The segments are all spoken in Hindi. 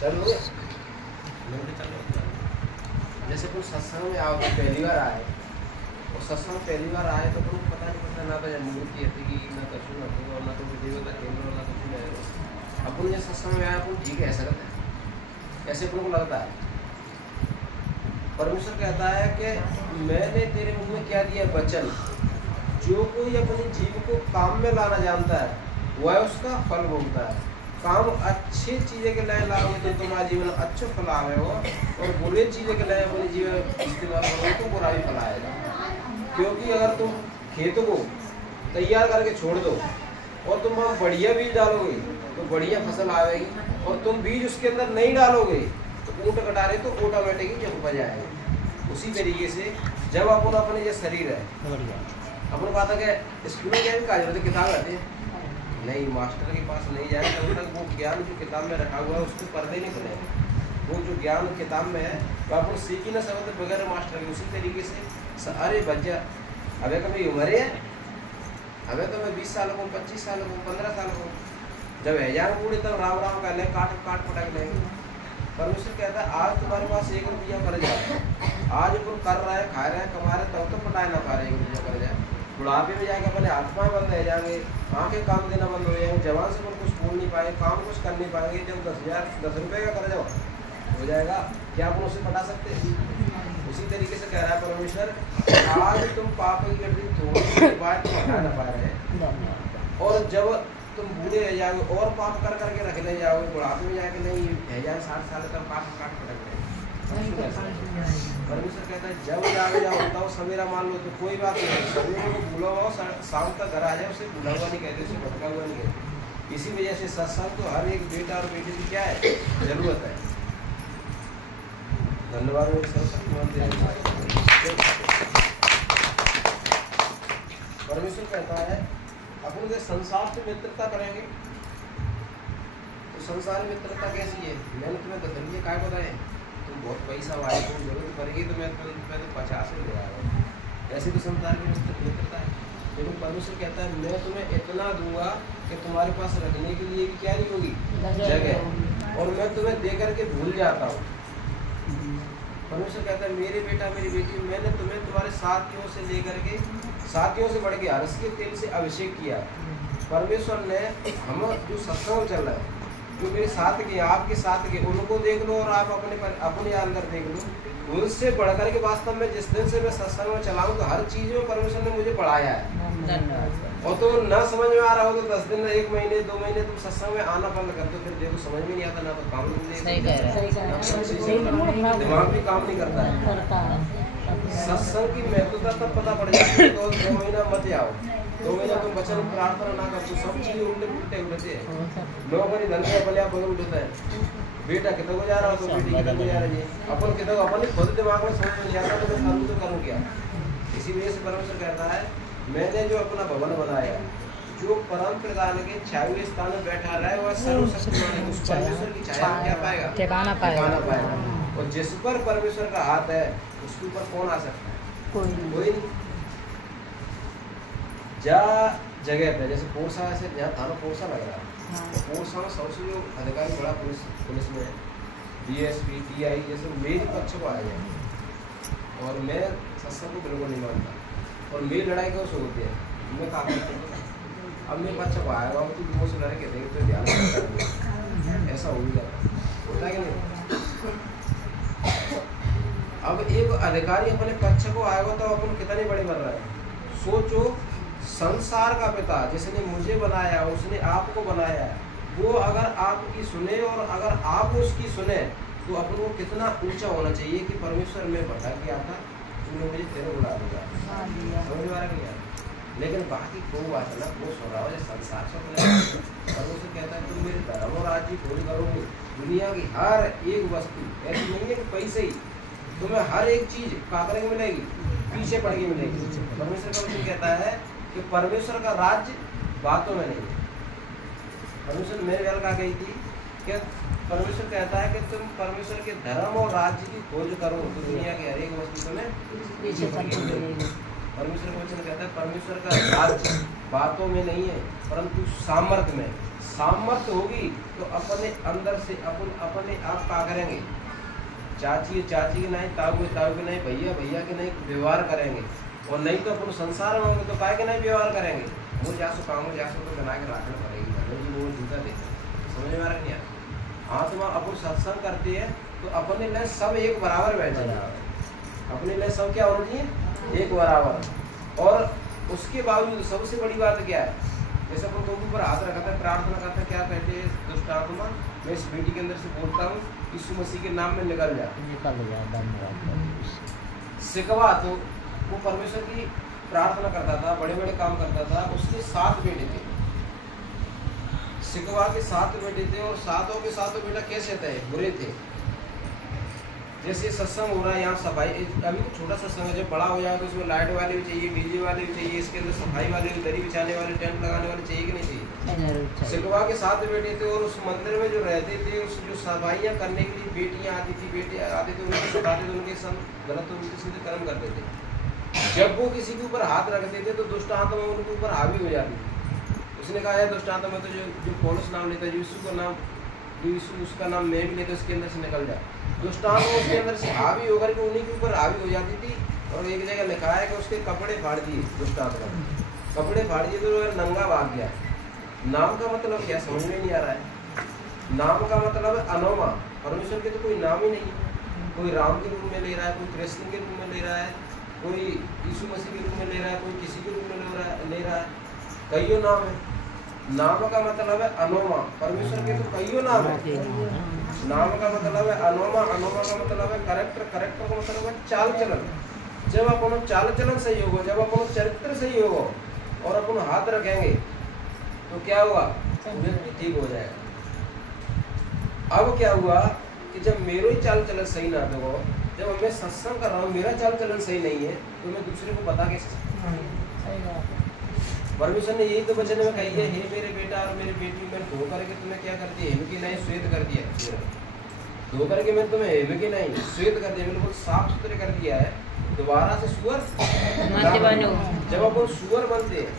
चलो जैसे कोई सत्संग में आओ तो पहली बार आए और सत्संग पहली बार आए तो तुम पता नहीं पड़ता ना तो मूर्ति हती ना कछु ना तो और ना तो देवता केंद्र ना कुछ नहीं। अपन ये सत्संग में आए अपन ठीक है ऐसा करते हैं कैसे अपन को लगता है। परमेश्वर कहता है कि मैंने तेरे मुंह में क्या दिया वचन, जो कोई अपने जीव को काम में लाना जानता है वह उसका फल भोगता है। काम अच्छी चीज़ें के लिए लाओगे तो तुम्हारा जीवन अच्छे फल आएगा और बुरे चीज़ें के लिए अपने जीवन इस्तेमाल करोगे तो बुरा भी फल आएगा। क्योंकि अगर तुम खेत को तैयार करके छोड़ दो और तुम वहाँ बढ़िया बीज डालोगे तो बढ़िया फसल आएगी और तुम बीज उसके अंदर नहीं डालोगे तो ऊँट कटा रहे तो ऑटोमेटिकली जब उपज आएगा। उसी तरीके से जब अपन अपने ये शरीर है अपन कहा था कि स्कूल में क्या भी कहा जाता किताब आती है नहीं मास्टर के पास नहीं जाए तब तक वो ज्ञान जो किताब में रखा हुआ है उसको पर्दे नहीं खुलेंगे। वो जो ज्ञान किताब में है वो अपन सीख ही ना सकते बगैर मास्टर के। उसी तरीके से अरे बच्चा अबे कभी उम्र है अबे तो मैं 20 साल को 25 साल को 15 साल को जब है जान बूढ़े तब राम राम कर ले काट पटक लेंगे। परमेश्वर कहता है आज तुम्हारे पास 1 रुपया कर जाए आज अपन कर रहा है खा रहे हैं कमा रहे तब तो पटाए ना पा रहे 1 रुपया कर जाए। बुढ़ापे में जाके अपने हाथ पाँव बंद रह जाएंगे आँखें काम देना बंद हो जाएंगे जवान से कुछ बोल नहीं पाएंगे काम कुछ कर नहीं पाएंगे। जब 10 रुपये का कर जाओ हो जाएगा क्या अपन उसे पटा सकते। उसी तरीके से कह रहा है परमेश्वर आज तुम पाप की गड्डी थोड़ी बात तुम हटा ना पा रहे हैं और जब तुम बूढ़े रह जाओगे और पाप कर करके रख ले जाओगे बुढ़ापे में जाके नहीं है जाए 60 साल तक पाप काट पटक रहे। परमेश्वर कहता है जब जागे जाओ बताओ सवेरा मान लो तो कोई बात नहीं सवेरे को भूला हुआ शाम तक घर आ जाए उसे भूला हुआ नहीं कहते उसे भटका हुआ नहीं कहते। इसी वजह से सत्संग तो हर एक बेटा और बेटी की क्या है जरूरत है। धन्यवाद परमेश्वर कहता है अपन के संसार से मित्रता करेंगे तो संसार में मित्रता कैसी है मैंने तुम्हें बदलिए क्या बताए तुम बहुत पैसा वाले तुम जरूरत पड़ेगी तो मैं तो 50 ले आया ऐसी तो संसार की मित्रता है। लेकिन परमेश्वर कहता है मैं तुम्हें इतना दूंगा कि तुम्हारे पास रखने के लिए भी क्या नहीं होगी जगह और मैं तुम्हें दे करके भूल जाता हूँ। परमेश्वर कहता है मेरे बेटा मेरी बेटी मैंने तुम्हें तुम्हारे साथियों से लेकर के साथियों से बढ़ के हर्ष के तेल से अभिषेक किया। परमेश्वर ने हम जो सत्संग चल रहा है जो मेरे साथ के आपके साथ के उनको देख लो और आप अपने अंदर देख लो उनसे बढ़कर के वास्तव में जिस दिन से मैं सत्संग में चलाऊँ तो हर चीज़ में परमेश्वर ने मुझे पढ़ाया है। और तो न समझ में आ रहा हो तो 10 दिन 1 महीने 2 महीने तुम सत्संग में आना बंद कर दो फिर देखो समझ में नहीं आता ना तो काम नहीं दिमाग भी काम नहीं करता है। सत्संग की महत्वता तब पता पड़ जाती है तो 2 महीना मत आओ 2 महीना तुम वचन प्रार्थना ना कर तो सब चीज़ उल्टे उलटे हैं। लोग अपनी धन में अपने आप बदल उठता है बेटा कितना को जा रहा हो तो बेटी कितना को जा रही है अपन कितना अपन खुद दिमाग में समझ में नहीं आता तो मैं करूँ क्या। इसी वजह से परमेश्वर कहता है मैंने जो अपना भवन बनाया जो परम प्रधान के छाये स्थान में बैठा रहा है वह सर्वशक्तिमान है उस परमेश्वर की छाया क्या पाएगा ठिकाना पाएगा। और जिस पर परमेश्वर का हाथ है उसके ऊपर कौन आ सकता है कोई नहीं। जा जगह पे जैसे पोरसा से जहाँ थाना पोरसा लग रहा है तो पोरसा में सबसे जो अधिकारी बड़ा पुलिस में DSP TI जैसे मेरे पक्ष को आया जाए और मैं सत्संग को बिल्कुल नहीं मानता और मेरी लड़ाई क्यों से होती है मैं कहा अब मेरे पक्ष को आएगा तो वो से लड़े कहते तो ध्यान ऐसा हो ही जाता होता कि नहीं। अब एक अधिकारी अपने पक्ष को आएगा तो अपन कितने बड़े बन रहे हैं। सोचो संसार का पिता जिसने मुझे बनाया उसने आपको बनाया वो अगर आपकी सुने और अगर आप उसकी सुने तो अपन को कितना ऊंचा होना चाहिए कि परमेश्वर में भटक गया था तुमने मुझे तेरे बुला दिया समझ में आ रहा। लेकिन बाकी कोई बात है ना वो सुन रहा हो संसार से परमेश्वर कहता है तुम मेरे धर्म और राज्य खोज करोगे दुनिया की हर एक वस्तु ऐसी नहीं है कि पैसे ही तुम्हें हर एक चीज काकरे को मिलेगी पीछे पड़ के मिलेगी। परमेश्वर का वचन कहता है कि परमेश्वर का राज्य बातों में नहीं। परमेश्वर मेरे घर का गई थी कि परमेश्वर कहता है कि तुम परमेश्वर के धर्म और राज्य की खोज करो तो दुनिया की हर एक वस्तु तुम्हें पीछे पड़ के मिलेगी। परमेश्वर का वचन कहता है परमेश्वर का राज्य बातों में नहीं है परंतु सामर्थ्य में सामर्थ्य होगी तो अपने अंदर से अपने आप क्या करेंगे, चाची चाची के नहीं, ताऊ के नहीं, भैया भैया के नहीं व्यवहार करेंगे। और नहीं तो अपन संसार में होंगे तो काय के नहीं व्यवहार करेंगे। वो जासो काम हो जासो तो बना के रखना पड़ेगी, भले जी वो जूता दे, समझ में आ रहा नहीं यार। हाँ तो अपन सत्संग करते हैं तो अपने लिए सब एक बराबर बैठे, अपने लिए सब क्या होना चाहिए, एक बराबर। और उसके बावजूद सबसे बड़ी बात क्या है, जैसे अपन तो ऊपर हाथ रखा था, प्रार्थना करता, क्या कहते हैं, दुष्ट आत्मा मैं इस बेटी के अंदर से बोलता हूँ यीशु मसीह के नाम में निकल जा। सिकवा तो वो परमेश्वर की प्रार्थना करता था, बड़े बड़े काम करता था, उसके 7 बेटे थे, सिकवा के 7 बेटे थे और 7 के 7 बेटा कैसे थे, बुरे थे। जैसे सत्संग हो रहा है यहाँ सफाई, अभी तो छोटा सत्संग है, जब बड़ा हो जाए तो उसमें लाइट वाले भी चाहिए, डीजे वाले भी चाहिए, इसके अंदर सफाई वाले भी, दरी बिछाने वाले, टेंट लगाने वाले चाहिए कि नहीं चाहिए। सिकवा के 7 बेटे थे और उस मंदिर में जो रहते थे, उस जो सफाइयाँ करने के लिए बेटियाँ आती थी, बेटे आते थे, उनको सताते थे, उनके संग गलत उनके सीधे कर्म करते थे। जब वो किसी के ऊपर हाथ रखते थे तो दुष्ट आत्मा उनके ऊपर हावी हो जाती थी। उसने कहा है दुष्ट आत्मा तो जो पौलुस नाम लेता है, जो यीशु का नाम, जो यीशु उसका नाम मैं भी लेता, उसके अंदर से निकल जाए। दुष्ट आत्मा उसके अंदर से हावी होकर के उन्हीं के ऊपर हावी हो जाती थी। और एक जगह लिखा है कि उसके कपड़े फाड़ दिए, दुष्ट आत्मा कपड़े फाड़ दिए तो नंगा भाग गया। नाम का मतलब क्या समझ में नहीं आ रहा है। नाम का मतलब है अनोमा, परमेश्वर के तो कोई नाम ही नहीं है। कोई राम के रूप में ले रहा है, कोई कृष्ण के रूप में ले रहा है, कोई यीशु मसीह के रूप में ले रहा है, कोई किसी के रूप में ले रहा है, कईयों नाम है। नाम का मतलब है अनोमा, परमेश्वर के तो कईयों नाम है। नाम का मतलब है अनोमा, अनोमा का मतलब है करेक्टर, करेक्टर का मतलब है चाल चलन। जब अपन चाल चलन सही होगा, जब अपन चरित्र सही होगा और अपन हाथ रखेंगे तो क्या हुआ, व्यक्ति ठीक हो जाएगा। अब क्या हुआ कि जब मेरा ही चाल चलन सही ना हो, जब मैं सत्संग कर रहा हूँ मेरा चाल चलन सही नहीं है तो मैं दूसरे को बता कैसे। परमेश्वर ने यही तो वचन में कही है, हे मेरे बेटा और मेरे बेटी, मैं धो करके तुम्हें क्या कर दिया, हेम की नहीं श्वेत कर दिया। धो करके मैं तुम्हें हेम की नहीं श्वेत कर दिया, बिल्कुल साफ सुथरे कर दिया है। दोबारा से सुअर जब अपन सुअर बनते हैं,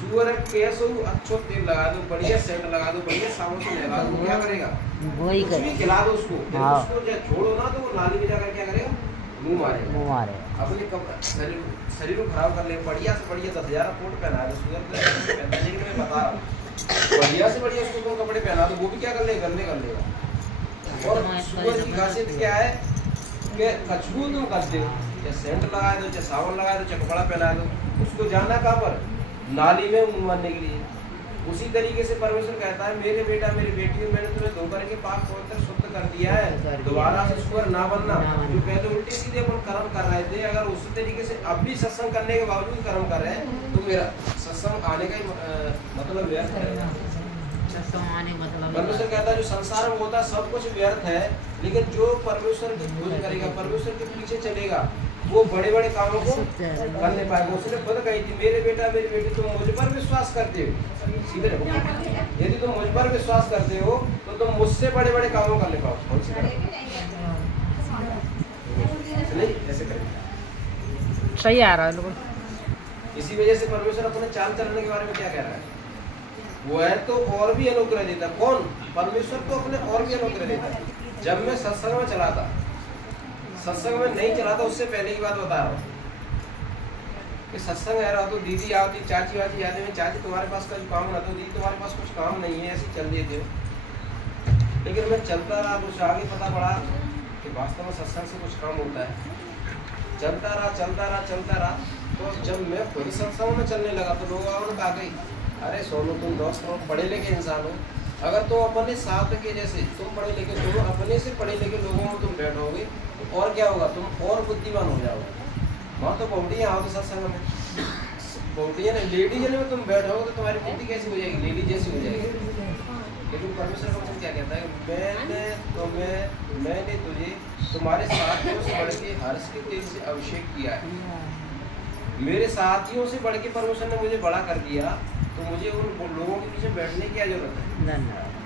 सुअर कैसे अच्छो तेल लगा दो, बढ़िया सेंट लगा दो, बढ़िया साबुन से लगा दो, क्या करेगा, कुछ भी खिला दो उसको, उसको जब छोड़ो ना तो वो नाली में जाकर क्या करेगा, मुँह मारेगा। अपने शरीर को खराब कर ले, बढ़िया से बढ़िया 10,000 कोट पहना दो, सुअर लेकिन मैं बता रहा हूँ बढ़िया से बढ़िया उसको तुम कपड़े पहना दो, वो भी क्या कर लेगा, गंदे कर लेगा। और सुअर की खासियत क्या है कि कछुओं तुम कर दो, चाहे सेंट लगा दो, चाहे साबुन लगा दो, चाहे कपड़ा पहना दो, उसको जाना कहाँ पर, नाली में मुँह मारने के लिए। उसी तरीके से परमेश्वर कहता है, मेरे बेटा मेरी बेटी, मैंने तुम्हें धो करके पाप पवित्र शुद्ध कर दिया है, दोबारा से सुअर ना बनना। जो पहले उल्टे सीधे अपन कर्म कर रहे थे, अगर उसी तरीके से अब भी सत्संग करने के बावजूद कर्म कर रहे हैं तो मेरा सत्संग आने का मतलब व्यर्थ है। परमेश्वर कहता है जो संसार में होता है सब कुछ व्यर्थ है, लेकिन जो परमेश्वर की खोज करेगा, परमेश्वर के पीछे चलेगा, वो बड़े बड़े कामों को करने पाएगा। उसने खुद कही थी, मेरे बेटा मेरी बेटी तुम मुझ पर विश्वास करते हो, सीधे यदि तुम मुझ पर विश्वास करते हो तो तुम मुझसे बड़े बड़े कामों करने पाओ। ऐसे करें सही आ रहा है लोग। इसी वजह से परमेश्वर अपने चाल चलने के बारे में क्या कह रहा है, वो है तो और भी अनुग्रह देता। कौन, परमेश्वर तो अपने और भी अनुग्रह देता है। जब मैं सत्संग में चला था, सत्संग में नहीं चला था उससे पहले की बात बता रहा हूँ कि सत्संग आ रहा तो दीदी आती, चाची वाची आती, में चाची तुम्हारे पास कुछ काम ना, तो दीदी तुम्हारे पास कुछ काम नहीं है, ऐसे चल दिए थे। लेकिन मैं चलता रहा, कुछ आगे पता पड़ा कि वास्तव में सत्संग से कुछ काम होता है। चलता रहा तो जब मैं खुद सत्संग में चलने लगा तो लोग और कहा गई, अरे सोनू तुम दोस्त हो, पढ़े लिखे इंसान हो, अगर तुम अपने साथ के जैसे तुम पढ़े लिखे, तुम अपने से पढ़े लिखे लोगों में तुम बैठोगे तो और क्या होगा, तुम और बुद्धिमान हो जाओगे। वहाँ तो बहुटियाँ आओ तो सत्संग में बहुटियाँ लेडीज में तुम बैठोगे तो तुम्हारी बुद्धि कैसी हो जाएगी, लेडीज जैसी हो जाएगी। लेकिन परमेश्वर का वचन क्या कहता है, मैंने तुझे तुम्हारे साथियों से बढ़ के हर्ष के तेल से अभिषेक किया है। मेरे साथियों से बढ़ के परमेश्वर ने मुझे बड़ा कर दिया, तो मुझे उन लोगों के पीछे बैठने की क्या जरूरत है,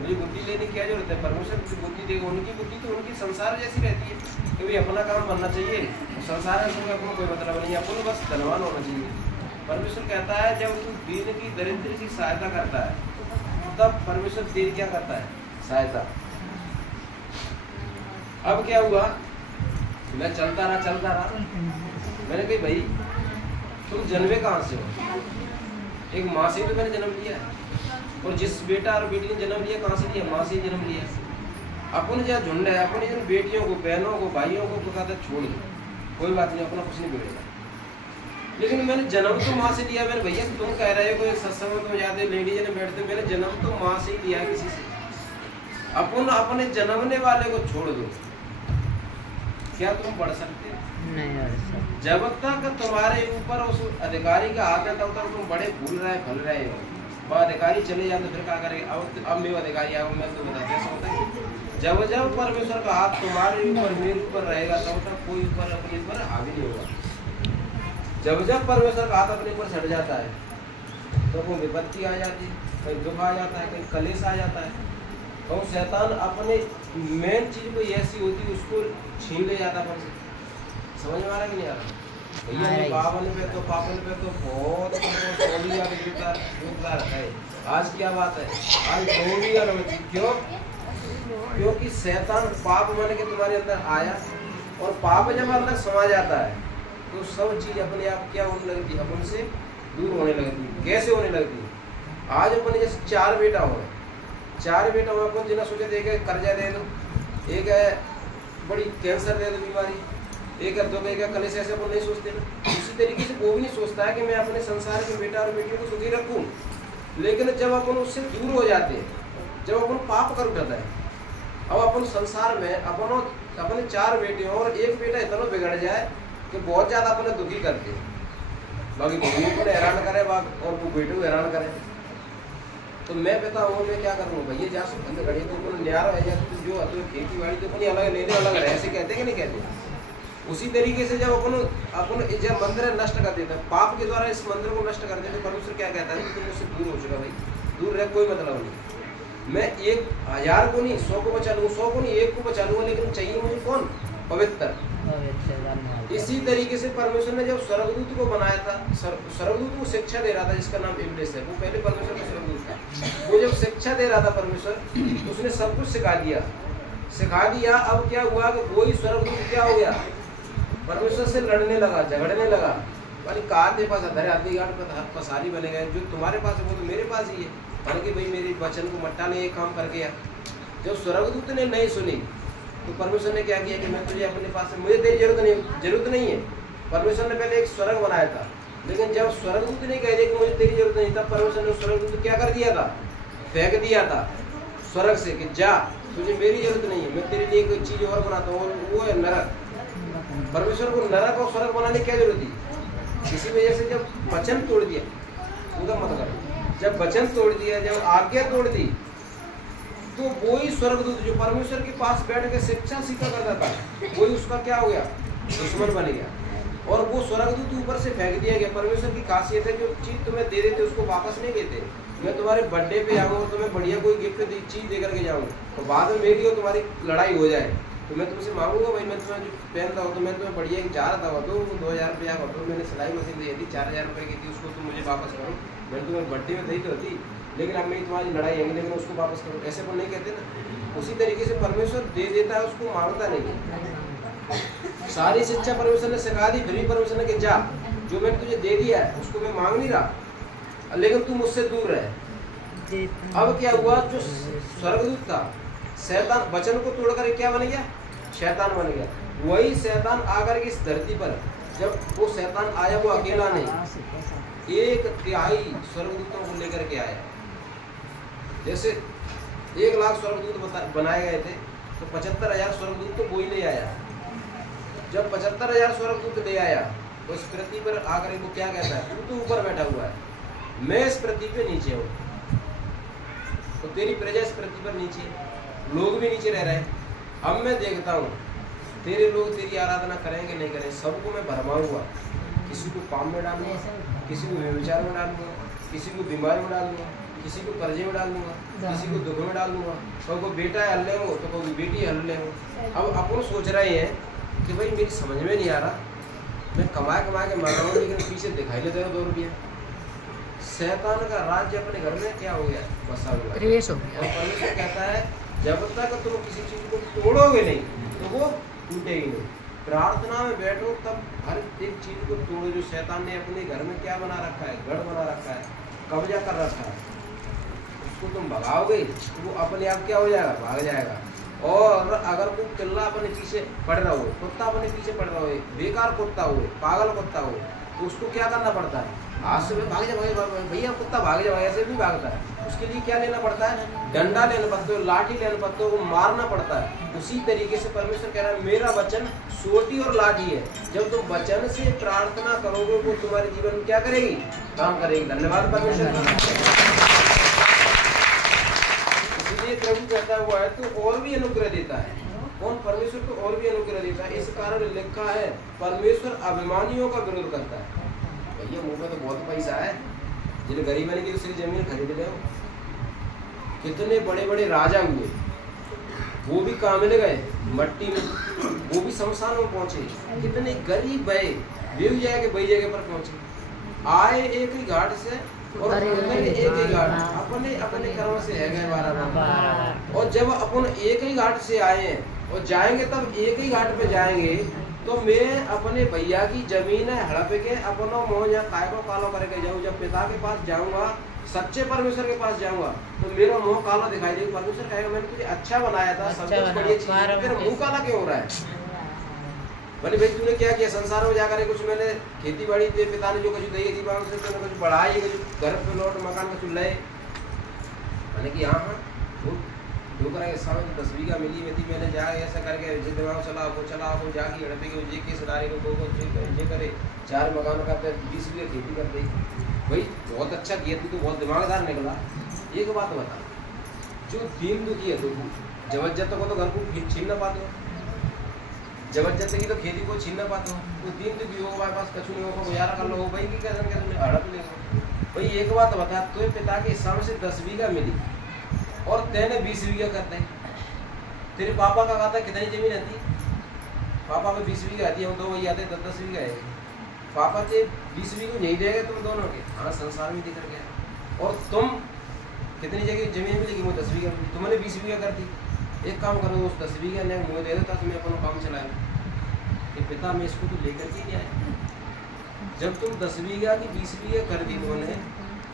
मुझे बुद्धि लेने की क्या जरूरत है। परमेश्वर की बुद्धि देगा, उनकी बुद्धि तो उनकी संसार जैसी रहती है कि भाई अपना काम बनना चाहिए, संसार में अपना कोई मतलब नहीं, अपन बस धनवान होना चाहिए। परमेश्वर कहता है जब तू दीन की दरिद्र की सहायता करता है तब परमेश्वर देर क्या करता है? सहायता। अब क्या हुआ, मैं चलता रहा। मैंने कही भाई तुम जन्मे कहाँ से हो? एक माँ से तो मैंने जन्म लिया है, और जिस बेटा और बेटी ने जन्म लिया कहाँ से लिया? माँ से ही जन्म लिया। अपन जहाँ झुंड है, अपनी जिन बेटियों को, बहनों को, भाइयों को कहता है छोड़ दो, कोई बात नहीं, अपना कुछ नहीं बिगड़ेगा। लेकिन मैंने जन्म तो माँ से लिया। मैंने भैया तुम कह रहे हो कोई सत्संग में तो जाते लेडीज ने बैठते, मैंने जन्म तो माँ से ही लिया किसी से। अपन अपने जन्मने वाले को छोड़ दो, क्या तुम बढ़ सकते हो? नहीं। जब तक तुम्हारे ऊपर उस अधिकारी का हाथ है तब तक तुम बड़े फूल रहे हो। वह अधिकारी चले जाते फिर क्या करेंगे? अब मेरे अधिकारी आओ, मैं तो बताते ऐसा होता है। जब जब परमेश्वर का हाथ तुम्हारे ऊपर, मेरे ऊपर रहेगा तब तक कोई ऊपर अपने ऊपर हावी नहीं होगा। जब जब परमेश्वर का हाथ अपने ऊपर सट जाता है तो कोई विपत्ति आ जाती है, कहीं दुख आ जाता है, कहीं कलेश आ जाता है। तो शैतान अपने मेन चीज कोई ऐसी होती है उसको छीन ले जाता है। समझ में आ रहा है कि नहीं आ रहा? भैया पापन पे तो बहुत जोरदार है। आज क्या बात है, आज थोड़ी अलग। क्यों? क्योंकि शैतान पाप मन के तुम्हारे अंदर आया, और पाप जब अंदर समा जाता है तो सब चीज अपने आप क्या होने लगती है? अपन से दूर होने लगती है। कैसे होने लगती है? आज अपन जैसे 4 बेटा हो, अपन जिन्हें सोचे थे एक कर्जा दे दो, एक है बड़ी कैंसर दे दो बीमारी, एक है दो, एक है कलेश, ऐसे अपन नहीं सोचते ना। उसी तरीके से वो भी नहीं सोचता है कि मैं अपने संसार के बेटा और बेटियों को सुखी रखूं। लेकिन जब अपन उससे दूर हो जाते हैं, जब अपन पाप कर उठाता है, अब अपन संसार में अपने 4 बेटे हो और एक बेटा इतना बिगड़ जाए कि बहुत ज्यादा अपने दुखी करते हैं, बाकी बेटियों को हैरान करे और वो बेटे को हैरान करे। तो मैं कहता हूँ मैं क्या करूँ भैया, जा सुख घड़ी तो न्यारा है, जो खेती बाड़ी तो अपनी अलग लेने अलग रहे, ऐसे कहते कि नहीं कहते? उसी तरीके से जब अपन जब मंदिर नष्ट कर देता है, पाप के द्वारा इस मंदिर को नष्ट कर देते, तो परमेश्वर क्या कहता है कि तुम मुझसे दूर हो चुका भाई, दूर रह, कोई मतलब नहीं। मैं 1000 को नहीं 100 को बचा लूँगा, 100 को नहीं 1 को बचा लूँगा, लेकिन चाहिए मुझे कौन? पवित्र। इसी तरीके से परमेश्वर ने जब स्वर्गदूत को बनाया था, स्वर्गदूत को शिक्षा दे रहा था, जिसका नाम इब्लिस है, वो पहले परमेश्वर का स्वर्गदूत था। वो जब शिक्षा दे रहा था परमेश्वर, तो उसने सब कुछ सिखा दिया। अब क्या हुआ कि वही स्वर्गदूत क्या हो गया? परमेश्वर से लड़ने लगा, झगड़ने लगा। यानी कहा तेरे पास अधर आदमी गाड़ पर पसारी बने गए, जो तुम्हारे पास है वो तो मेरे पास ही है। यानी कि भाई मेरे वचन को मट्टा ने ये काम कर गया। जब स्वर्गदूत ने नहीं सुनी तो परमेश्वर ने क्या किया कि मैं तुझे अपने पास, मुझे तेरी जरूरत नहीं है। परमेश्वर ने पहले एक स्वर्ग बनाया था, लेकिन जब स्वर्गदूत ने कह दिया कि मुझे तेरी जरूरत नहीं, तब परमेश्वर ने स्वर्गदूत क्या कर दिया था? फेंक दिया था स्वर्ग से कि जा, तुझे मेरी जरूरत नहीं है, मैं तेरे लिए कोई चीज और बनाता हूँ, वो है नरक। परमेश्वर को नरक और स्वर्ग बनाने की क्या जरूरत थी? इसी वजह से जब वचन तोड़ दिया, उनका मतलब जब वचन तोड़ दिया, जब आज्ञा तोड़ दी, तो वही स्वर्गदूत जो परमेश्वर के पास बैठ के शिक्षा सीखा करता था, वही उसका क्या हो गया? दुश्मन बन गया। और वो स्वर्गदूत ऊपर से फेंक दिया गया। परमेश्वर की खासियत है, जो चीज तुम्हें दे देते उसको वापस नहीं देते। मैं तुम्हारे बर्थडे पे आऊँगा, तुम्हें बढ़िया कोई गिफ्ट चीज दे करके जाऊँगा, तो बाद में मेरी और तुम्हारी लड़ाई हो जाए तो मैं तुमसे मांगूंगा भाई मैं तुम्हें जो पहनता हूँ तो मैं तुम्हें बढ़िया एक 4,000 दो, 2,000 रुपया का दो, मैंने सिलाई मशीन दी थी 4,000 रुपये की थी, उसको तुम मुझे वापस करो। मैंने तुम्हें बर्थडे में दी तो थी, लेकिन अब मेरी तुम्हारी लड़ाई है, लेकिन उसको वापस करो। ऐसे को नहीं कहते ना। उसी तरीके से परमेश्वर दे देता है, उसको मांगता नहीं। सारी शिक्षा परमेश्वर ने सिखा दी, फिर भी परमेश्वर ने कहा जा, जो मैंने तुझे दे दिया है उसको मैं मांग नहीं रहा, लेकिन तू मुझसे दूर रहे। अब क्या हुआ? जो स्वर्गदूत था, शैतान वचन को तोड़कर क्या बन गया? शैतान बन गया। वही शैतान आकर के इस धरती पर, जब वो शैतान आया, वो अकेला नहीं, 1/3 स्वर्गदूतों को लेकर के आया। जैसे 1 लाख स्वर्गदूत बनाए गए थे, तो 75,000 स्वर्गदूत तो कोई नहीं आया। जब 75,000 स्वर्गदूत ले आया, तो इस पृथ्वी पर आकर वो क्या कहता है? तू तो ऊपर बैठा हुआ है, मैं इस पृथ्वी पे नीचे हूँ, तो तेरी प्रजा इस पृथ्वी पर नीचे, लोग भी नीचे रह रहे हैं। अब मैं देखता हूँ तेरे लोग तेरी आराधना करेंगे नहीं करेंगे, सबको मैं भरमाऊंगा। किसी को पाप में डालूंगा, किसी को व्यभिचार में डालूंगा, किसी को बीमारी में डालूंगा, किसी को कर्जे में डाल दूंगा, किसी को दुख में डाल दूंगा। कोई बेटा हल ले हो तो कोई बेटी हल ले हो। अब अपन सोच रहे हैं कि भाई मेरी समझ में नहीं आ रहा, मैं कमा के मर रहा हूँ, लेकिन पीछे दिखाई लेते हो 2 रुपया। शैतान का राज्य अपने घर में क्या हो गया, बसा हुआ प्रवेश हो गया। और परमेश्वर कहता है जब तक तुम किसी चीज को तोड़ोगे नहीं तो वो टूटेगी नहीं। प्रार्थना में बैठो तब हर एक चीज को तोड़ो जो शैतान ने अपने घर में क्या बना रखा है, गढ़ बना रखा है, कब्जा कर रखा है, उसको तुम भगाओगे तो वो अपने आप क्या हो जाएगा, भाग जाएगा। और अगर कोई किल्ला अपने पीछे पड़ रहा हो, कुत्ता अपने पीछे पड़ रहा हो, बेकार कुत्ता हो, पागल कुत्ता हो, तो उसको क्या करना पड़ता है, आज से भाग जा भैया कुत्ता भाग जाओ, ऐसे भी भागता है। उसके लिए क्या लेना पड़ता है, डंडा लेना पड़ता है, लाठी लेना पड़ता है, वो मारना पड़ता है। उसी तरीके से परमेश्वर कह रहा है मेरा वचन सोटी और लाठी है। जब तुम वचन से प्रार्थना करोगे वो तुम्हारे जीवन में क्या करेगी, काम करेगी। धन्यवाद परमेश्वर। प्रभु कहता है वो है तो और भी अनुग्रह देता है। कौन, परमेश्वर को और भी अनुग्रह देता है। इस कारण लिखा है परमेश्वर अभिमानियों का विरोध करता है। भैया मुंह में तो बहुत पैसा है, जिन गरीब ने की दूसरी जमीन खरीद ले। कितने बड़े बड़े राजा हुए, वो भी कहाँ मिल गए, मट्टी में, वो भी शमशान में पहुंचे। कितने गरीब भय वे भी जाके वही जगह पर पहुंचे, आए एक ही घाट से और एक ही घाट, अपने अपने कर्म से है गए 12। और जब अपन एक ही घाट से आए हैं और जाएंगे तब एक ही घाट पे जाएंगे, तो मैं अपने भैया की जमीन है हड़प के अपना मोह या काय को कालो करके जाऊँ। जब पिता के पास जाऊंगा, सच्चे परमेश्वर के पास जाऊंगा, तो मेरा मुंह काला दिखाई देगा। परमेश्वर कहेगा मैंने तुझे अच्छा बनाया था, सब कुछ बढ़िया चीज, तेरा मुंह काला क्यों हो रहा है। बोले भाई तूने क्या किया, संसार में जाकर कुछ मैंने खेती बाड़ी थे, पिता ने जो कुछ दी थी से तूने कुछ बढ़ाई, कुछ घर पे लौट मकान में कुछ लाए। मैंने कि हाँ वो करा सामने 10 बीघा मिली हुई थी, मैंने जाए ऐसा करके दिमाग चला वो जाके हड़पे के जे के सदारे को ये करे 4 मकान करते 20 बीघा खेती कर दी। भाई बहुत अच्छा किया, तू तो बहुत दिमागदार निकला। एक बात बता, जो दीन दुखी है तो जबरदस्त को तो घर को छीन ना पाते हो, जबरदस्त की तो खेती को छीन ना पाते हो, तो दीन दुखी हो हमारे पास कछु नहीं होगा, गुजारा कर लो भाई की कैसे तुमने हड़प ले। भाई एक बात बता, तो पिता के हिसाब से 10 बीघा मिली और तेने 20 बीघा करते हैं। तेरे पापा का कहता कितनी जमीन आती, पापा को 20 बीघा आती है, हम 2 भैया आते 10 बीघा है। पापा के 20 बीघा नहीं देगा तुम दोनों के, हाँ संसार में दिख गया। और तुम कितनी जगह जमीन मिलेगी, वो 10 बीघा मिली, तुमने 20 बीघा कर दी। एक काम करो, उस 10 बीघा ने मुझे दे देता, तुम्हें अपना काम चलाए कि पिता मैं इसको तो लेकर के नहीं आया। जब तुम 10 बीघा की 20 बीघा कर दी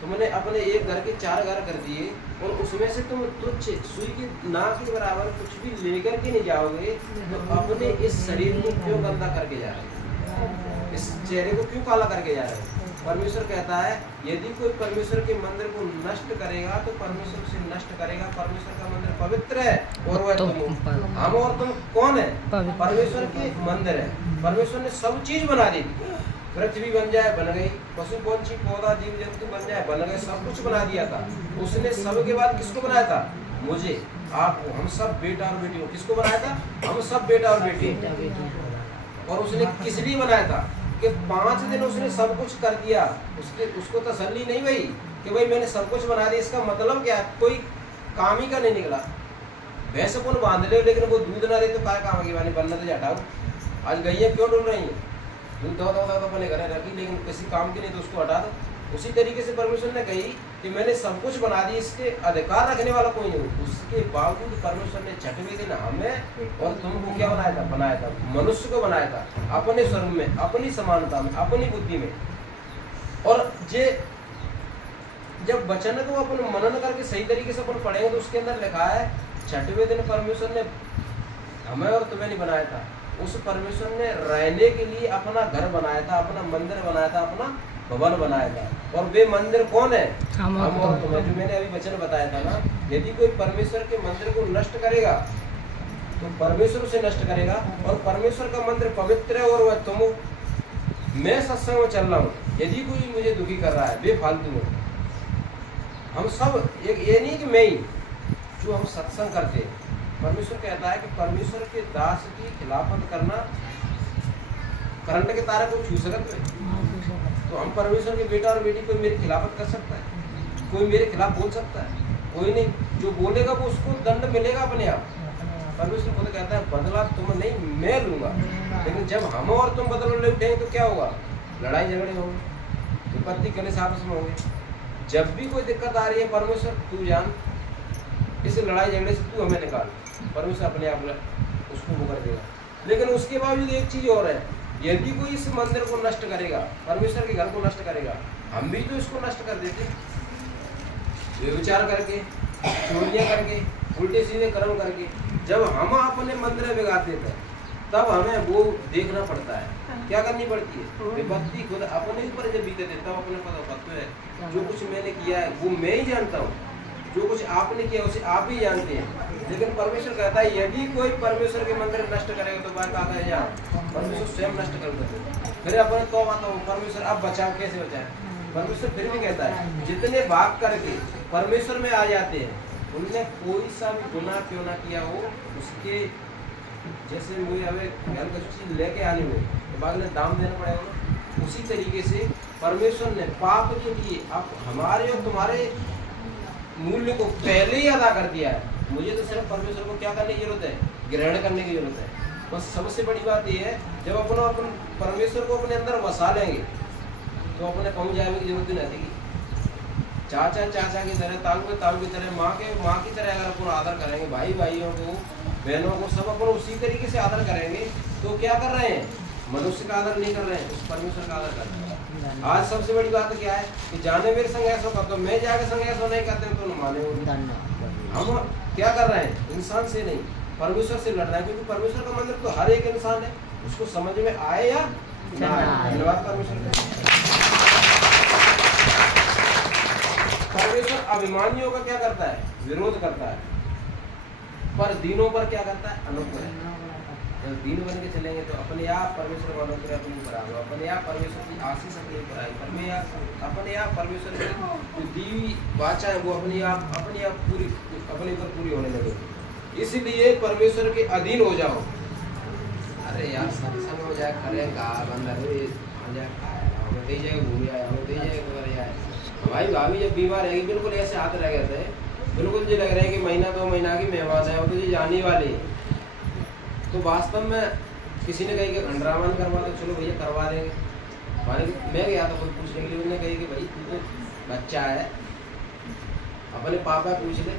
तुमने अपने एक घर के 4 घर कर दिए, और उसमें से तुम तुच्छ सुई की नाक के बराबर कुछ भी लेकर के नहीं जाओगे, तो अपने इस शरीर को क्यों गंदा करके जा रहे हो, इस चेहरे को क्यों काला करके जा रहे हो। परमेश्वर कहता है यदि कोई परमेश्वर के मंदिर को नष्ट करेगा तो परमेश्वर उसे नष्ट करेगा। परमेश्वर का मंदिर पवित्र है और वह तुम, हम और तुम कौन है, परमेश्वर के मंदिर है। परमेश्वर ने सब चीज बना दी, पृथ्वी बन जाए बन गई, पशु पंछी पौधा जीव जंतु बन जाए बन गए, सब कुछ बना दिया था उसने। सब के बाद किसको बनाया था, मुझे आपको, हम सब बेटा और बेटी हो। किसको बनाया था, हम सब बेटा और बेटी। और उसने किस लिए बनाया था कि 5 दिन उसने सब कुछ कर दिया, उसको तसल्ली नहीं भाई कि भाई मैंने सब कुछ बना दिया। इसका मतलब क्या, कोई काम ही का नहीं निकला। भैंस को बांध ले लेकिन वो दूध ना दे तो क्या काम की बनना तो हटाओ। आज गैया क्यों डुल रही है, दूध दो अपने घर रखी लेकिन किसी काम की नहीं तो उसको हटा दो। उसी तरीके से परमेश्वर ने कही कि मैंने सब कुछ बना दी, इसके अधिकार रखने वाला कोई नहीं। उसके बावजूद परमेश्वर ने 6वें दिन हमें और तुमको क्या बनाया था, मनुष्य को बनाया था अपने स्वरूप में, अपनी समानता में, अपनी बुद्धि में। और जब वचन को अपन मनन करके सही तरीके से अपन पढ़ेंगे तो उसके अंदर लिखा है 6वें दिन परमेश्वर ने हमें और तुम्हें नहीं बनाया था। उस परमेश्वर ने रहने के लिए अपना घर बनाया था, अपना मंदिर बनाया था, अपना भवन बनाया था। और वे मंदिर कौन है, हम और तुम्हें। जो मैंने अभी वचन बताया था ना, यदि कोई परमेश्वर के मंदिर को नष्ट करेगा तो परमेश्वर उसे नष्ट करेगा। और परमेश्वर का मंदिर पवित्र है और वह तुम। मैं सत्संग में चल रहा हूँ, यदि कोई मुझे दुखी कर रहा है बेफालतू में, हम सब एक ये नहीं कि मैं ही, जो हम सत्संग करते हैं। परमेश्वर कहता है कि परमेश्वर के दास की खिलाफत करना करंट के तारे को छू सकते हैं। तो हम परमेश्वर के बेटा और बेटी, कोई मेरी खिलाफत कर सकता है, कोई मेरे खिलाफ बोल सकता है, कोई नहीं। जो बोलेगा वो उसको दंड मिलेगा अपने आप। परमेश्वर खुद कहता है बदला तुम नहीं मैं लूंगा। लेकिन जब हम और तुम बदला ले उठेंगे तो क्या होगा, लड़ाई झगड़े होंगे, विपत्ति कलेश आपस में होंगे। जब भी कोई दिक्कत आ रही है, परमेश्वर तू जान, इस लड़ाई झगड़े से तू हमें निकाल, परमेश्वर अपने आप उसको वो कर देगा। लेकिन उसके बावजूद एक चीज और है, यदि कोई इस मंदिर को नष्ट करेगा, परमेश्वर के घर को नष्ट करेगा, हम भी तो इसको नष्ट कर देते, व्यभिचार करके, चोरियां करके, उल्टे सीधे कर्म करके। जब हम अपने मंदिर बिगाड़ देते हैं तब हमें वो देखना पड़ता है, क्या करनी पड़ती है, विपत्ति खुद अपने ऊपर जब बीते देता हूँ, अपने पता है जो कुछ मैंने किया है वो मैं ही जानता हूँ, जो कुछ आपने किया उसे आप ही जानते हैं। लेकिन परमेश्वर कहता है यदि कोई परमेश्वर के मंदिर नष्ट करेगा तो बात आता है यहाँ परमेश्वर स्वयं नष्ट कर देते। फिर अपने तो आता हूँ परमेश्वर अब बचाओ, कैसे बचाए? परमेश्वर फिर भी कहता है जितने भाग करके परमेश्वर में आ जाते हैं उनने कोई सा भी गुनाह क्यों ना किया हो, उसके जैसे मुझे हमें घर का चीज लेके आने में तो बाद में दाम देना पड़ेगा, उसी तरीके से परमेश्वर ने पाप के लिए अब हमारे और तुम्हारे मूल्य को पहले ही अदा कर दिया है। मुझे तो सिर्फ परमेश्वर को क्या करने की जरूरत है, ग्रहण करने की जरूरत है। बस सबसे बड़ी बात यह है जब अपन परमेश्वर को अपने अंदर बसा लेंगे तो अपने पहुंच जाने की जरूरत नहीं रहेगी। चाचा चाचा की तरह, ताऊ की तरह, माँ की तरह अगर अपन आदर करेंगे, भाई भाइयों को, बहनों को, सब अपन उसी तरीके से आदर करेंगे तो क्या कर रहे हैं, मनुष्य का आदर नहीं कर रहे हैं, उस परमेश्वर का आदर कर रहे हैं। आज सबसे बड़ी बात क्या है कि जाने मेरे संग ऐसा कर दो, मैं जाके संग ऐसा नहीं करते तो न माने। हम क्या कर रहे हैं, इंसान से नहीं परमेश्वर से लड़ रहे हैं, क्योंकि परमेश्वर का मंदिर तो हर एक इंसान है, उसको समझ में आए या ना आए। धन्यवाद परमेश्वर। परमेश्वर अभिमानियों का क्या करता है, विरोध करता है, पर दीनों पर क्या करता है, अनुग्रह है। जब दीन बन के चलेंगे तो अपने आप परमेश्वर का अनुग्रह अपने ऊपर आएगा, अपने आप परमेश्वर की आशीष अपने ऊपर आएगी, अपने आप परमेश्वर की जो दी वाचा है वो अपने आप पूरी अपने ऊपर पूरी होने लगेगी। इसलिए परमेश्वर के अधीन हो जाओ। अरे यार सत्संग हो जाए, करेगा बंदा दे जाए, घूम आया दे जाए, भाई भाभी जब बीमार रहेगी बिल्कुल ऐसे हाथ रह गए थे, बिल्कुल जो लग रहा है कि महीना 2 महीना की मेहमान है, वो तो जी जाने वाली। तो वास्तव में किसी ने कही कि खंडरावन करवा दो, चलो भैया करवा देंगे। मैं गया था खुद पूछने के लिए, उन्होंने कही कि भाई तू तो बच्चा है, अपने पापा पूछ ले,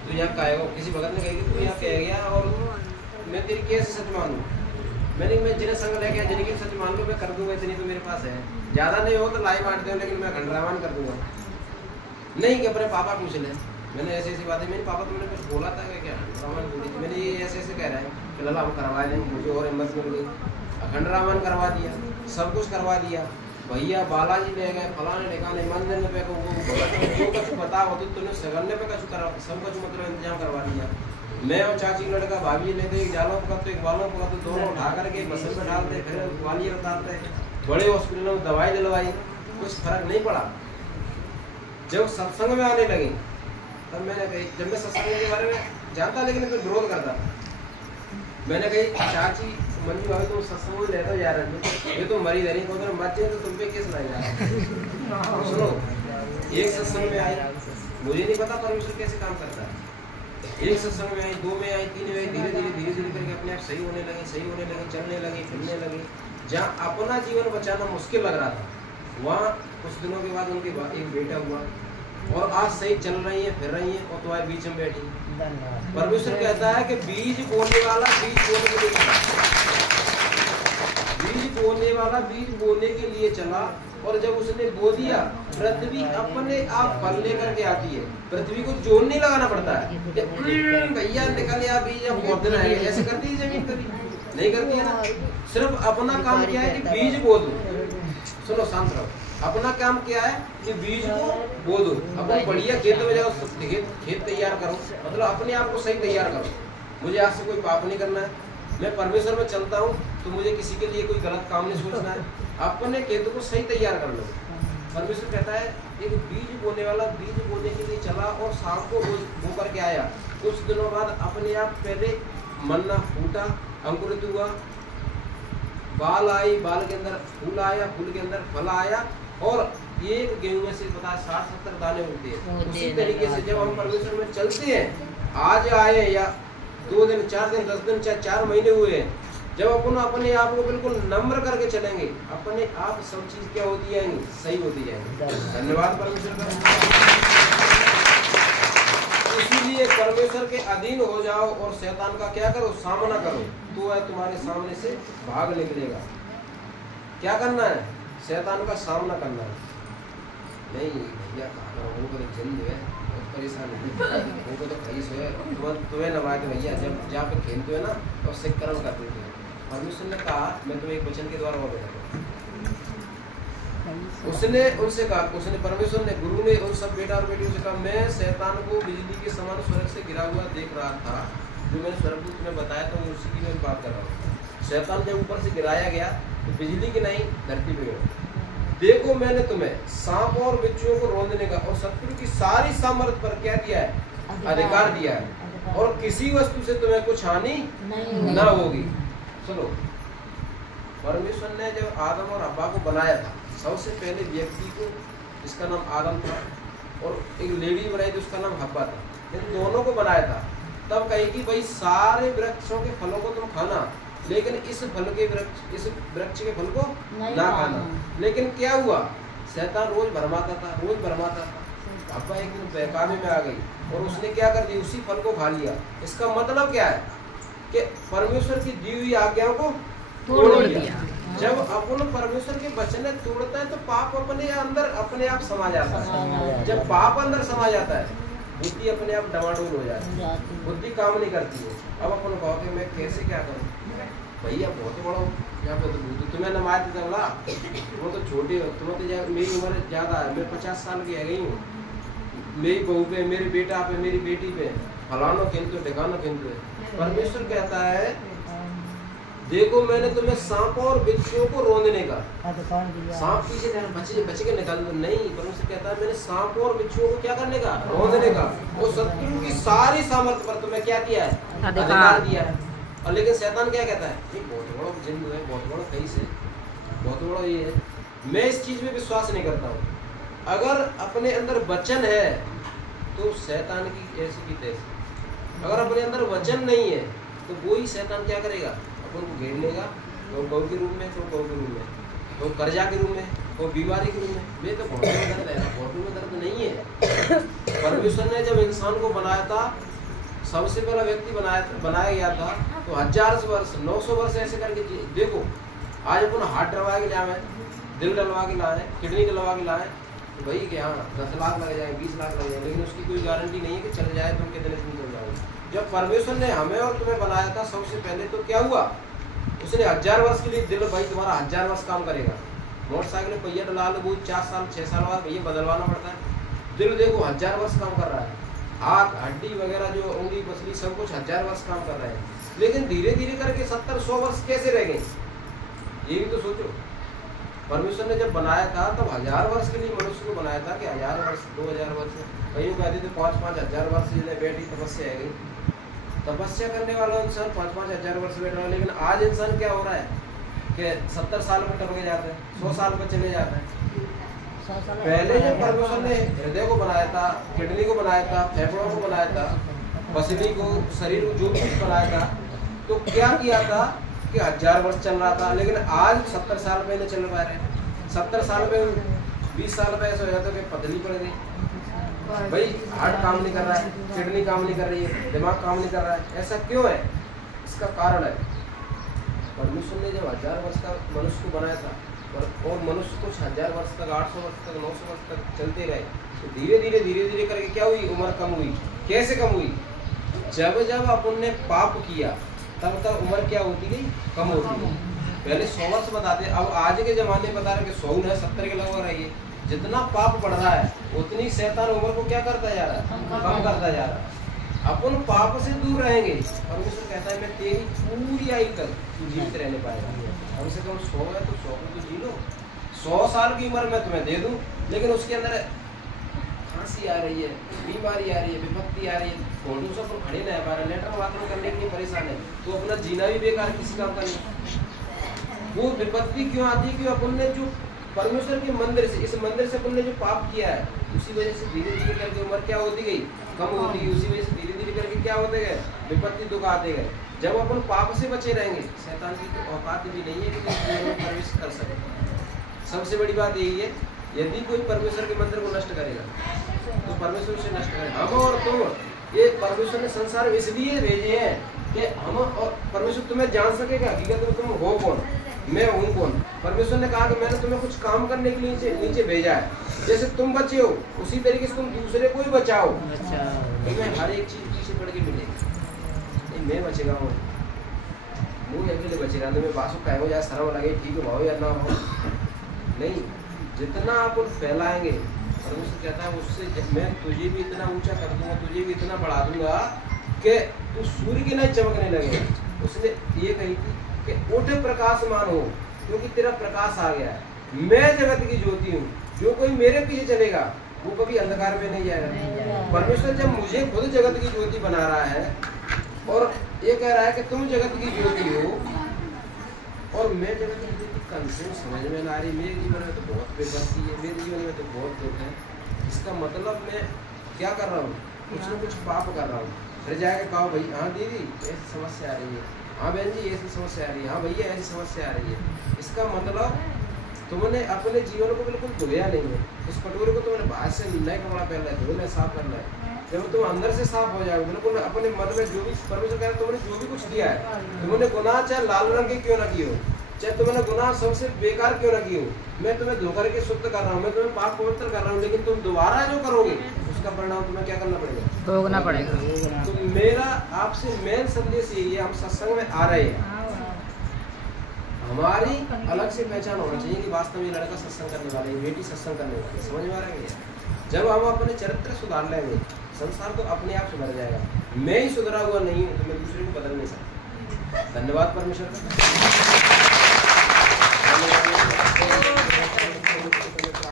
तू यहाँ कहेगा। किसी भगत ने कही कि तू यहाँ कह गया और मैं तेरी कैसे सच मानूँ। मैं जिन्हें संग लेके आया जिनकी सच मान लो मैं कर दूंगा, इतनी तो मेरे पास है, ज़्यादा नहीं हो तो लाई बांट दो, लेकिन मैं खंडरावन कर दूंगा। नहीं कि अपने पापा पूछ ले। मैंने ऐसी ऐसी बातें, मेरे पापा तुमने कुछ बोला था क्या, खंडरावन बोली थी मैंने, ये ऐसे ऐसे कह रहा है, फिलहाल हम करवा देंगे। मुझे और हिम्मत मिल गई, खंडरावन करवा दिया, सब कुछ करवा दिया। भैया बालाजी ले गए, फलाने ठिकाने मंदिर में पे जो कुछ बता हो तो तुमने सगरने पे कुछ करा, सब कुछ मतलब इंतजाम करवा दिया। मैं और चाची लड़का भाभी लेते, एक जालों पकड़ते, एक बालों पकड़ते, दोनों उठा करके बस में डालते, फिर ग्वालियर उतारते, बड़े हॉस्पिटलों में दवाई दिलवाई, कुछ फर्क नहीं पड़ा। जब सत्संग में आने लगे तब मैंने कही, जब मैं सत्संग के बारे में जानता लेकिन फिर विरोध करता, मैंने कही चाची मंजू भाभी तुम सत्संग में रहते जा रहे हो, ये तो मरी धरी को मत जाए तो तुम पे केस लाई जा। सुनो, एक सत्संग में आई, मुझे नहीं पता परमेश्वर कैसे काम करता है। एक सत्संग में आई, 2 में आई, 3 में आई, धीरे धीरे करके अपने आप सही होने लगे, चलने लगे, फिरने लगे। जहाँ अपना जीवन बचाना मुश्किल लग रहा था, वहाँ कुछ दिनों के बाद उनके एक बेटा हुआ और आज सही चल रही है, फिर रही है, और तुम्हारे बीच में बैठी। परमेश्वर कहता है कि बीज बोने वाला बीज बोने के लिए बीज बोने के लिए चला, और जब उसने बो दिया पृथ्वी अपने आप फल लेकर के आती है। पृथ्वी को जोर नहीं लगाना पड़ता है, भैया निकल या बीज अब बहुत दिन आएगा, ऐसे करती है जमीन, कभी नहीं करती है ना। सिर्फ अपना काम क्या है कि बीज बो दो। सुनो शांत रहो, अपना काम क्या है कि बीज को बो दो। अपन बढ़िया खेत में जाओ, खेत तैयार करो, मतलब अपने आप को सही तैयार करो। मुझे आज से कोई पाप नहीं करना है, मैं परमेश्वर में चलता हूँ तो मुझे किसी के लिए कोई गलत काम नहीं सोचना है, अपने खेत को सही तैयार कर लो। परमेश्वर कहता है एक बीज बोने वाला बीज बोने के लिए चला और शाम को बो करके आया। कुछ दिनों बाद अपने आप पहले मन्ना फूटा, अंकुरित हुआ, बाल आई, बाल के अंदर फूल आया, फूल के अंदर फल आया, और एक गेहूं में से बता 60-70 दाने उगते हैं। उसी तरीके से जब हम परमेश्वर में चलते हैं, आज आए या 2 दिन, 4 दिन, 10 दिन, चाहे 4 महीने हुए, जब अपन अपने आप को बिल्कुल नम्र करके चलेंगे, अपने आप सब चीज क्या होती जाएंगी, सही होती जाएंगी। धन्यवाद परमेश्वर का। इसीलिए परमेश्वर के अधीन हो जाओ और शैतान का क्या करो, सामना करो, तो वह तुम्हारे सामने से भाग निकलेगा। क्या करना है, शैतान का सामना करना है। नहीं भैया उनको तो जल्द है, बहुत परेशान है, उनको तो खरीस है, तुम्हें नवाए तो भैया जब जहाँ पे खेलते हो ना तो उससे कर्म कर देते हैं। परमेश्वर ने कहा, मैं तुम्हें एक वचन के द्वारा वो बताता हूँ। उसने उनसे कहा, उसने परमेश्वर ने, गुरु ने उन सब बेटा और बेटियों से कहा, मैं शैतान को बिजली के समान स्वर्ग से गिरा हुआ देख रहा था। जो मैंने स्वर्गदूत में बताया था उसी की मैं बात कर रहा हूँ। शैतान जब ऊपर से गिराया गया तो बिजली की नहीं, धरती पे गया। देखो मैंने तुम्हें सांप और बिच्छुओं को रौंदने का और शत्रु की सारी सामर्थ पर क्या दिया है, अधिकार दिया है, और किसी वस्तु से तुम्हें कुछ हानि न होगी। सुनो, परमेश्वर ने जब आदम और हव्वा को बनाया था, सबसे पहले व्यक्ति को, जिसका नाम आदम था, और एक लेडी बनाई थी, उसका नाम हव्वा था, इन दोनों को बनाया था। तब कही कि भाई सारे वृक्षों के फलों को तुम खाना, लेकिन इस वृक्ष के फल को ना खाना। लेकिन क्या हुआ, शैतान रोज भरमाता था, रोज भरमाता था। हव्वा एक दिन बहकावे में आ गई और उसने क्या कर दिया, उसी फल को खा लिया। इसका मतलब क्या है कि परमेश्वर की दी हुई आज्ञाओं को तोड़ दिया। जब अपन परमेश्वर के वचन तोड़ता है तो पाप अपने अंदर अपने आप समा जाता है। जब पाप अंदर समा जाता है, बुद्धि अपने आप डमाडोल हो जाती है, बुद्धि काम नहीं करती है। अब अपन कहो कि मैं कैसे क्या करूं, भैया बहुत बड़ा यहाँ पे तो तुम्हें नमाज करना, वो तो छोटे हो, तुम्हें तो मेरी उम्र ज्यादा है, मैं 50 साल की है गई हूँ, मेरी बहू पे, मेरे बेटा पे, मेरी बेटी पे फलानो खेलते हो, ढिकानो खेलते हो। परमेश्वर कहता है, देखो मैंने तुम्हें सांप और बिच्छुओं को रौंदने का, सांप पीछे बच के निकाल दो, नहीं, परमेश्वर कहता है मैंने सांप और बिच्छुओं को क्या करने का, रौंदने का, वो शत्रु की सारी सामर्थ्य पर तुम्हें क्या किया है, अधिकार दिया है। और लेकिन शैतान क्या कहता है, ये बहुत बड़ा जिन है, बहुत बड़ा कैसे, बहुत बड़ा ये है, मैं इस चीज में विश्वास नहीं करता हूँ। अगर अपने अंदर वचन है तो शैतान की ऐसी की तैसी। अगर अपने अंदर वचन नहीं है तो वो ही शैतान क्या करेगा, अपन को घेर लेगा, तो गौ के रूप में, तो गौ के रूप में, तो कर्जा के रूप में, तो बीमारी के रूप में। वे तो घोटू में दर्द है, घोटू में दर्द नहीं है। परमेश्वर ने जब इंसान को बनाया था, सबसे पहला व्यक्ति बनाया गया था, तो 1000 वर्ष 900 वर्ष ऐसे करके देखो। आज अपन हार्ट डलवा के लाए, दिल डलवा के लाए, किडनी डलवा के लाए, तो भाई कि हाँ 10 लाख लग जाए, 20 लाख लग जाए, लेकिन उसकी कोई गारंटी नहीं है कि चल जाए तो कितने दिन चल जाएगा। जब परमेश्वर ने हमें और तुम्हें बनाया था सबसे पहले, तो क्या हुआ, उसने 1000 वर्ष के लिए दिल, भाई तुम्हारा 1000 वर्ष काम करेगा। मोटरसाइकिल में पहिया डला लो, वो 4 साल 6 साल बाद भैया बदलवाना पड़ता है। दिल देखो 1000 वर्ष काम कर रहा है, हाथ हड्डी वगैरह जो उंगली पसली सब कुछ 1000 वर्ष काम कर रहे हैं, लेकिन धीरे धीरे करके 70-100 वर्ष कैसे रह गए, ये भी तो सोचो। परमेश्वर ने जब बनाया था तब 1000 वर्ष के लिए मनुष्य को बनाया था कि 1000 वर्ष 2000 वर्ष, कईयों कहते थे 5-5 हजार वर्ष जिन्हें बैठी तपस्या है गई। तपस्या करने वाला इंसान 5-5 हजार वर्ष बैठ रहा है, लेकिन आज इंसान क्या हो रहा है कि 70 साल में टपके जाते हैं, 100 साल में चले जाते हैं। पहले जब परमेश्वर ने हृदय को बनाया था, किडनी को बनाया था, फेफड़ों को बनाया था, पसली को, शरीर को, जो कुछ बनाया था, तो क्या किया था कि 1000 वर्ष चल रहा था, लेकिन आज 70 साल में नहीं चल पा रहे। 70 साल में 20 साल में ऐसा हो जाता है कि पतली पड़ गई, भाई हार्ट काम नहीं कर रहा है, किडनी काम नहीं कर रही है, दिमाग काम नहीं कर रहा है। ऐसा क्यों है, इसका कारण है परमेश्वर ने जब 1000 वर्ष का मनुष्य को बनाया था, और मनुष्य कुछ 1000 वर्ष तक, 800 वर्ष तक, 900 वर्ष तक चलते रहे, तो धीरे धीरे करके क्या हुई, उम्र कम हुई। कैसे कम हुई, जब जब अपन ने पाप किया तब तक उम्र क्या होती गई, कम होती गई। पहले 100 वर्ष बताते, अब आज के जमाने में बता रहे कि 100 है, 70 के लगभग रही है। जितना पाप बढ़ रहा है उतनी शैतान उम्र को क्या करता जा रहा है, कम करता जा रहा है। अपन पाप से दूर रहेंगे, परमेश्वर कहता है मैं तेरी पूरी आयु तक तू जीवित रहने पाएगा। कम से कम 100 है तो 100 को तो जी लो। 100 साल की उम्र मैं तुम्हें दे दूं, लेकिन उसके अंदर खांसी आ रही है, बीमारी आ रही है, विपत्ति आ रही है, फोटो से अपन खड़े नहीं पा रहे, लेटर बाथरूम करने के लिए परेशान है, तो अपना जीना भी बेकार, किसी काम का नहीं। वो विपत्ति क्यों आती है कि अपन ने जो परमेश्वर के मंदिर से, इस मंदिर से अपन ने जो पाप किया है, उसी वजह से धीरे करके उम्र क्या होती गई, कम होती गई। उसी वजह से धीरे करके क्या होते गए, विपत्ति दुख आते गए। जब अपन पाप से बचे रहेंगे, शैतान की तो औकात भी नहीं है कि तुम जीवन में प्रवेश कर सके। सबसे बड़ी बात यही है, यदि कोई परमेश्वर के मंदिर को नष्ट करेगा तो परमेश्वर उसे नष्ट करेगा। हम और तुम, ये परमेश्वर ने संसार में इसलिए भेजे हैं कि हम और परमेश्वर तुम्हें जान सकेगा हकीकत में तुम हो कौन, मैं हूँ कौन। परमेश्वर ने कहा कि मैंने तुम्हें कुछ काम करने के लिए नीचे भेजा है, जैसे तुम बचे हो उसी तरीके से तुम दूसरे को ही बचाओ। तुम्हें हर एक चीज पीछे पड़ के मिलेगी। मैं बचेगा हूँ, मुँह अकेले बचेगा, तुम्हें बासु कहो या शर्म लगे, ठीक हो या ना हो, नहीं। जितना आप फैलाएंगे, परमेश्वर कहता है उससे मैं तुझे भी इतना ऊंचा कर दूंगा, तुझे भी इतना बढ़ा दूंगा कि तू सूर्य के नहीं चमकने लगेगा। उसने ये कही थी कि उठ प्रकाशमान हो, क्योंकि तेरा प्रकाश आ गया है। मैं जगत की ज्योति हूँ, जो कोई मेरे पीछे चलेगा वो कभी अंधकार में नहीं जाएगा। परमेश्वर जब मुझे खुद जगत की ज्योति बना रहा है और ये कह रहा है कि तुम जगत की ज्योति हो, और मैं जगत की ज्योति कंसेप्ट समझ में ना आ रही, मेरे जीवन में तो बहुत बेबसी है, मेरे जीवन में तो बहुत दुख है। इसका मतलब मैं क्या कर रहा हूँ, कुछ न कुछ पाप कर रहा हूँ। फिर जाके कहो भाई हाँ दीदी ऐसी समस्या आ रही है, हाँ बहन जी ऐसी समस्या आ रही है, हाँ भैया ऐसी समस्या आ रही है। इसका मतलब तुमने अपने जीवन को बिल्कुल धोया नहीं है। उस कटोरे को तुमने बाहर से नए कपड़ा पहन लिया, धोना साफ करना है। जब तुम अंदर से साफ हो जाओगे बिल्कुल, अपने मन में जो भी परमेश्वर कह रहा है, तुमने जो भी कुछ किया है, तुमने गुनाह चाहे लाल रंग के क्यों ना किए हो, चाहे तुमने गुनाह सबसे बेकार क्यों ना किए हो, मैं तुम्हें धो करके शुद्ध कर रहा हूँ, मैं तुम्हें पाप पवित्र कर रहा हूँ, लेकिन तुम दोबारा जो करोगे उसका परिणाम तुम्हें क्या करना पड़ेगा, भोगना पड़ेगा। तो मेरा आपसे मेन संदेश यही है, हम सत्संग में आ रहे हैं, हमारी अलग से पहचान होना चाहिए कि वास्तव में लड़का सत्संग करने वाले, बेटी सत्संग करने वाली। समझ में आ रहा है? जब हम अपने चरित्र सुधार लेंगे, संसार तो अपने आप सुधर जाएगा। मैं ही सुधरा हुआ नहीं हूँ तो मैं दूसरे को बदल नहीं सकता। धन्यवाद परमेश्वर का।